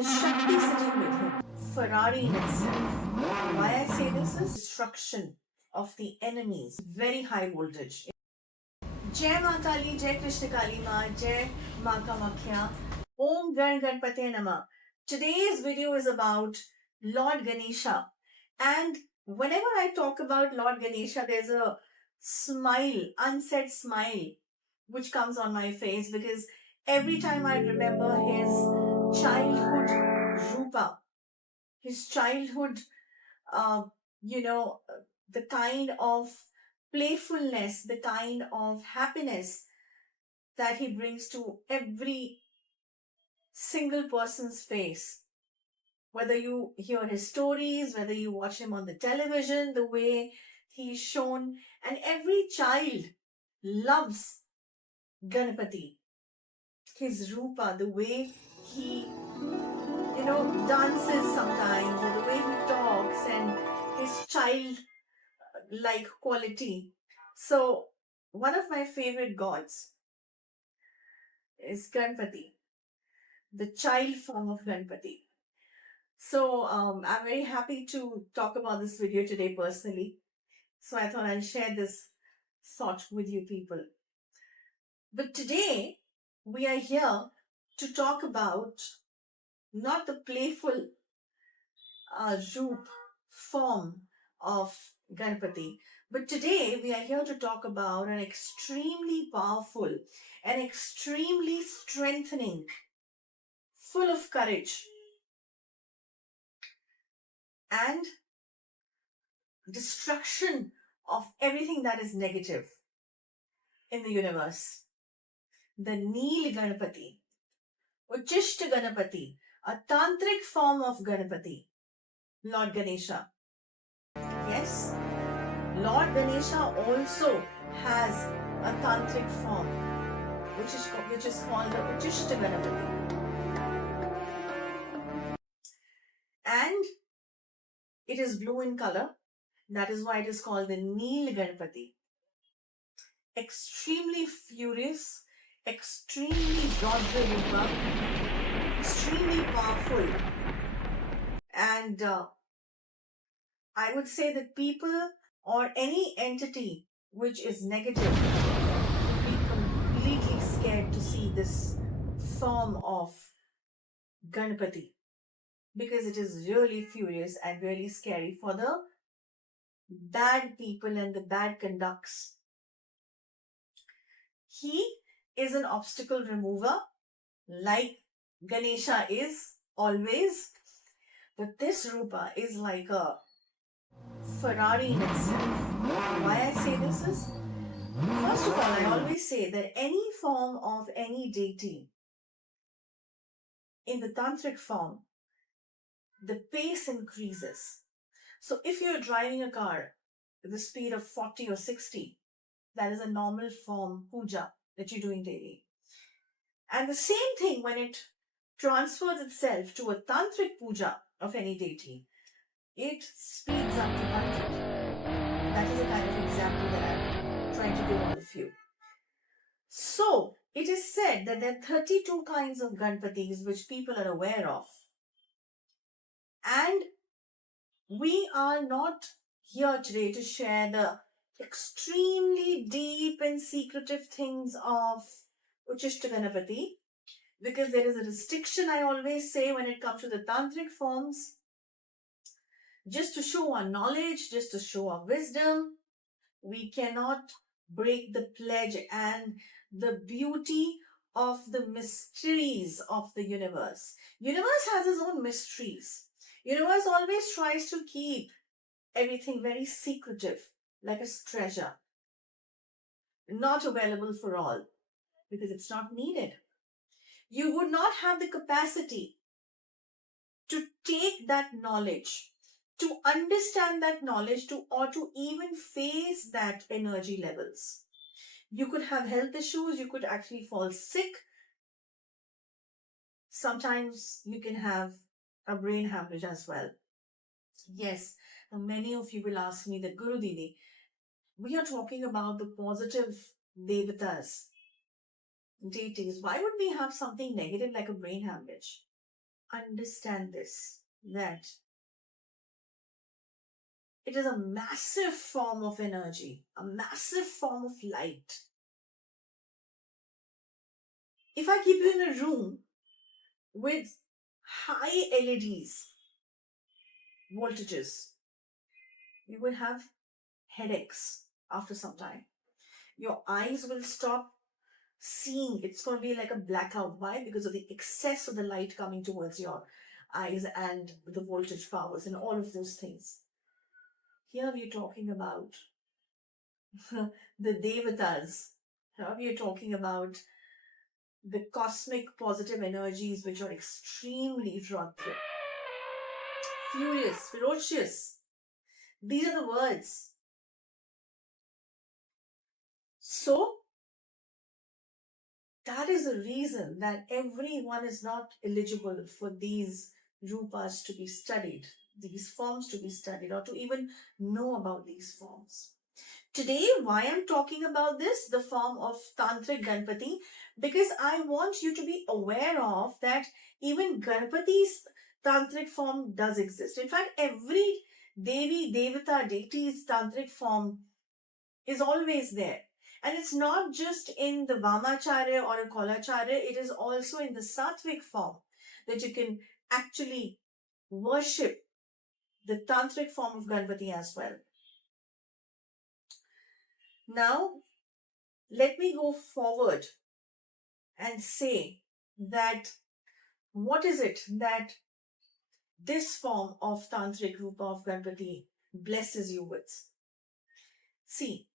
the Shakti sitting with him, Ferrari in itself. Why I say this is destruction of the enemies, very high voltage. Jai Mahakali, Jai KrishnaKali Ma, Jai Mahakamakhya, Om Gan Ganpate Nama. Today's video is about Lord Ganesha. And whenever I talk about Lord Ganesha, there's a smile, unsaid smile, which comes on my face because every time I remember his childhood rupa, his childhood, uh, the kind of playfulness, the kind of happiness that he brings to every single person's face. Whether you hear his stories, whether you watch him on the television, the way he's shown, and every child loves Ganapati. His rupa, the way he, dances sometimes, or the way he talks, and his child-like quality. So, one of my favorite gods is Ganpati, the child form of Ganpati. So, I'm very happy to talk about this video today personally. So, I thought I'll share this thought with you people. But today, we are here to talk about not the playful roop form of Ganpati, but today we are here to talk about an extremely powerful and extremely strengthening, full of courage and destruction of everything that is negative in the universe. The Neel Ganapati, Uchishta Ganapati, a tantric form of Ganapati, Lord Ganesha. Yes, Lord Ganesha also has a tantric form, which is called the Uchishta Ganapati. And it is blue in color. That is why it is called the Neel Ganapati. Extremely furious, extremely Rudra, extremely powerful. And I would say that people or any entity which is negative would be completely scared to see this form of Ganapati, because it is really furious and really scary for the bad people and the bad conducts. He is an obstacle remover, like Ganesha is always, but this Rupa is like a Ferrari in itself. Why I say this is, first of all, I always say that any form of any deity in the tantric form, the pace increases. So if you're driving a car with a speed of 40 or 60, that is a normal form puja that you're doing daily. And the same thing when it transfers itself to a tantric puja of any deity, it speeds up to 100. That is a kind of example that I'm trying to give all of you. So, it is said that there are 32 kinds of Ganpatis which people are aware of. And we are not here today to share the extremely deep and secretive things of Uchishta Ganapati, because there is a restriction, I always say, when it comes to the tantric forms. Just to show our knowledge, just to show our wisdom, we cannot break the pledge and the beauty of the mysteries of the universe. Universe has its own mysteries. Universe always tries to keep everything very secretive, like a treasure, not available for all, because it's not needed. You would not have the capacity to take that knowledge, to understand that knowledge, or to even face that energy levels. You could have health issues, you could actually fall sick. Sometimes you can have a brain hemorrhage as well. Yes, many of you will ask me that, Guru Didi, we are talking about the positive devatas, deities. Why would we have something negative like a brain hemorrhage? understand this, that it is a massive form of energy, a massive form of light. If I keep you in a room with high LEDs, voltages, you will have headaches after some time. Your eyes will stop seeing. It's going to be like a blackout. Why? Because of the excess of the light coming towards your eyes and the voltage powers and all of those things. Here we are talking about the devatas. Here we are talking about the cosmic positive energies which are extremely rudra, furious, ferocious. These are the words. So, that is the reason that everyone is not eligible for these rupas to be studied, these forms to be studied, or to even know about these forms. Today, why I'm talking about this, the form of tantric Ganpati, because I want you to be aware of that even Ganpati's tantric form does exist. In fact, every Devi, Devata, deity's tantric form is always there. And it's not just in the Vamacharya or a Kolacharya, it is also in the Satvik form that you can actually worship the tantric form of Ganpati as well. Now, let me go forward and say that what is it that this form of tantric rupa of Ganpati blesses you with? See,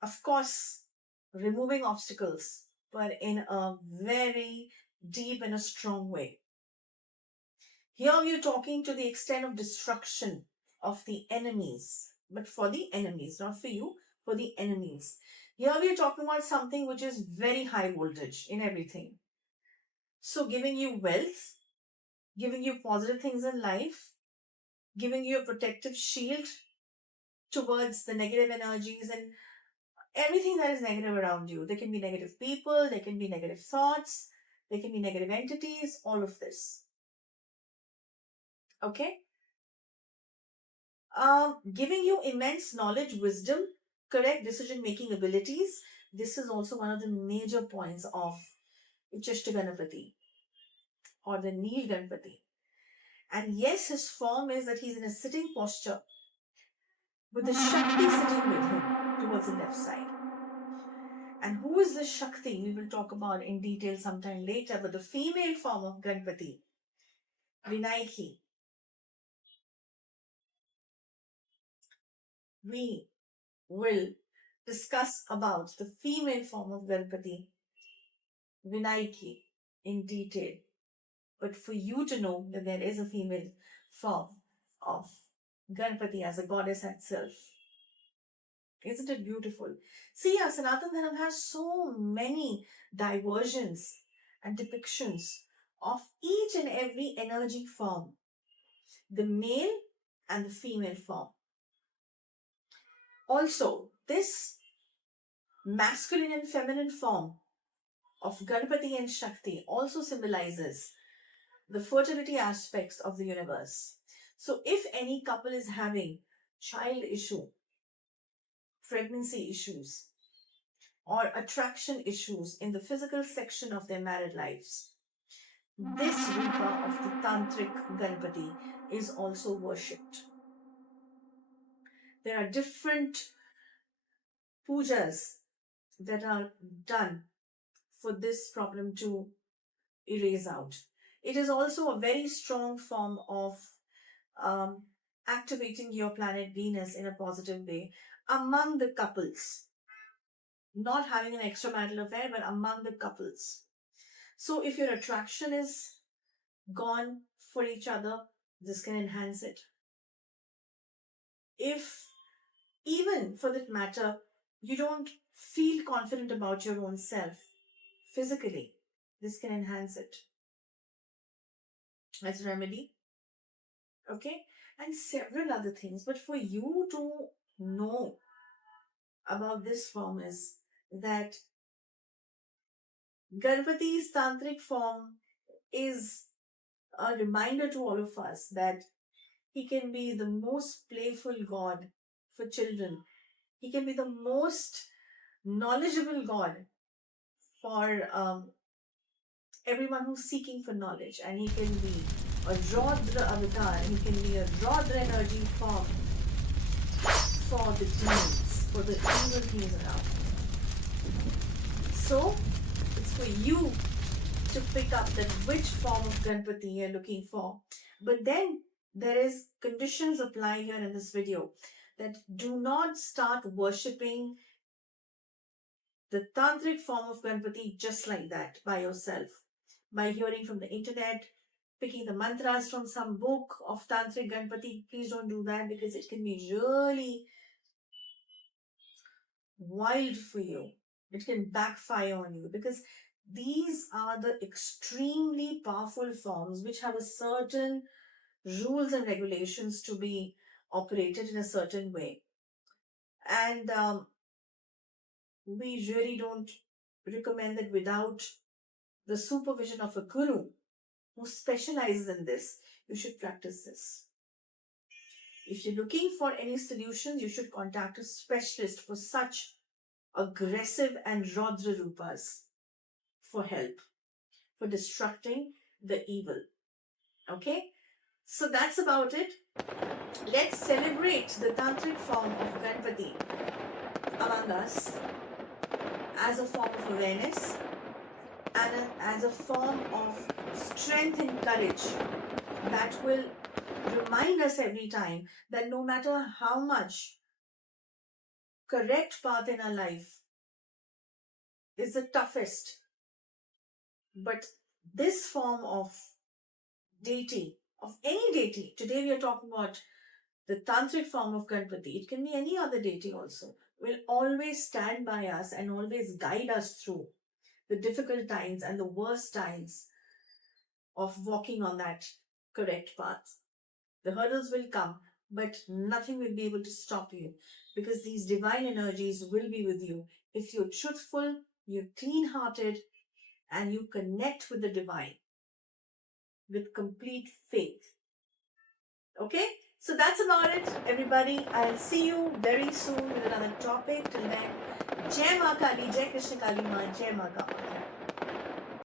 of course, removing obstacles, but in a very deep and a strong way. Here we are talking to the extent of destruction of the enemies, but for the enemies, not for you, for the enemies. Here we are talking about something which is very high voltage in everything. So giving you wealth, giving you positive things in life, giving you a protective shield towards the negative energies and everything that is negative around you. There can be negative people, there can be negative thoughts, there can be negative entities, all of this. Okay? Giving you immense knowledge, wisdom, correct decision-making abilities. This is also one of the major points of Uchishta Ganapati or the Neel Ganpati. And yes, his form is that he's in a sitting posture with the Shakti sitting with him towards the left side. And who is this Shakti? We will talk about in detail sometime later, but the female form of Ganpati, Vinayaki. We will discuss about the female form of Ganpati, Vinayaki, in detail. But for you to know that there is a female form of Ganpati as a goddess herself. Isn't it beautiful? See, our Sanatana Dharma has so many diversions and depictions of each and every energy form, the male and the female form. Also, this masculine and feminine form of Ganpati and Shakti also symbolizes the fertility aspects of the universe. So, if any couple is having child issue, pregnancy issues, or attraction issues in the physical section of their married lives, this rupa of the tantric Ganpati is also worshipped. There are different pujas that are done for this problem to erase out. It is also a very strong form of activating your planet Venus in a positive way among the couples. Not having an extramarital affair, but among the couples. So if your attraction is gone for each other, this can enhance it. If even for that matter, you don't feel confident about your own self physically, this can enhance it as a remedy. Okay? And several other things. But for you to know about this form is that Ganpati's tantric form is a reminder to all of us that he can be the most playful God for children. He can be the most knowledgeable God for everyone who's seeking for knowledge. And he can be a Rodra avatar. He can be a Rodra energy form for the demons, for the evil things around. So, it's for you to pick up that which form of Ganpati you're looking for. But then there is conditions apply here in this video, that do not start worshipping the tantric form of Ganpati just like that by yourself, by hearing from the internet, picking the mantras from some book of tantric Ganpati. Please don't do that, because it can be really wild for you. It can backfire on you, because these are the extremely powerful forms which have a certain rules and regulations to be operated in a certain way. And we really don't recommend that without the supervision of a guru who specializes in this, you should practice this. If you're looking for any solutions, you should contact a specialist for such aggressive and Rodra Rupas for help, for destructing the evil. Okay? So that's about it. Let's celebrate the tantric form of Ganpati among us as a form of awareness and as a form of strength and courage that will remind us every time that no matter how much correct path in our life is the toughest, but this form of deity, of any deity, today we are talking about the tantric form of Ganpati, it can be any other deity also, will always stand by us and always guide us through the difficult times and the worst times of walking on that correct path. The hurdles will come, but nothing will be able to stop you, because these divine energies will be with you if you're truthful, you're clean-hearted, and you connect with the divine with complete faith. Okay? So that's about it, everybody. I'll see you very soon with another topic. Till then, Jai Mahakali, Jai KrishnaKali Ma, Jai Mahakali.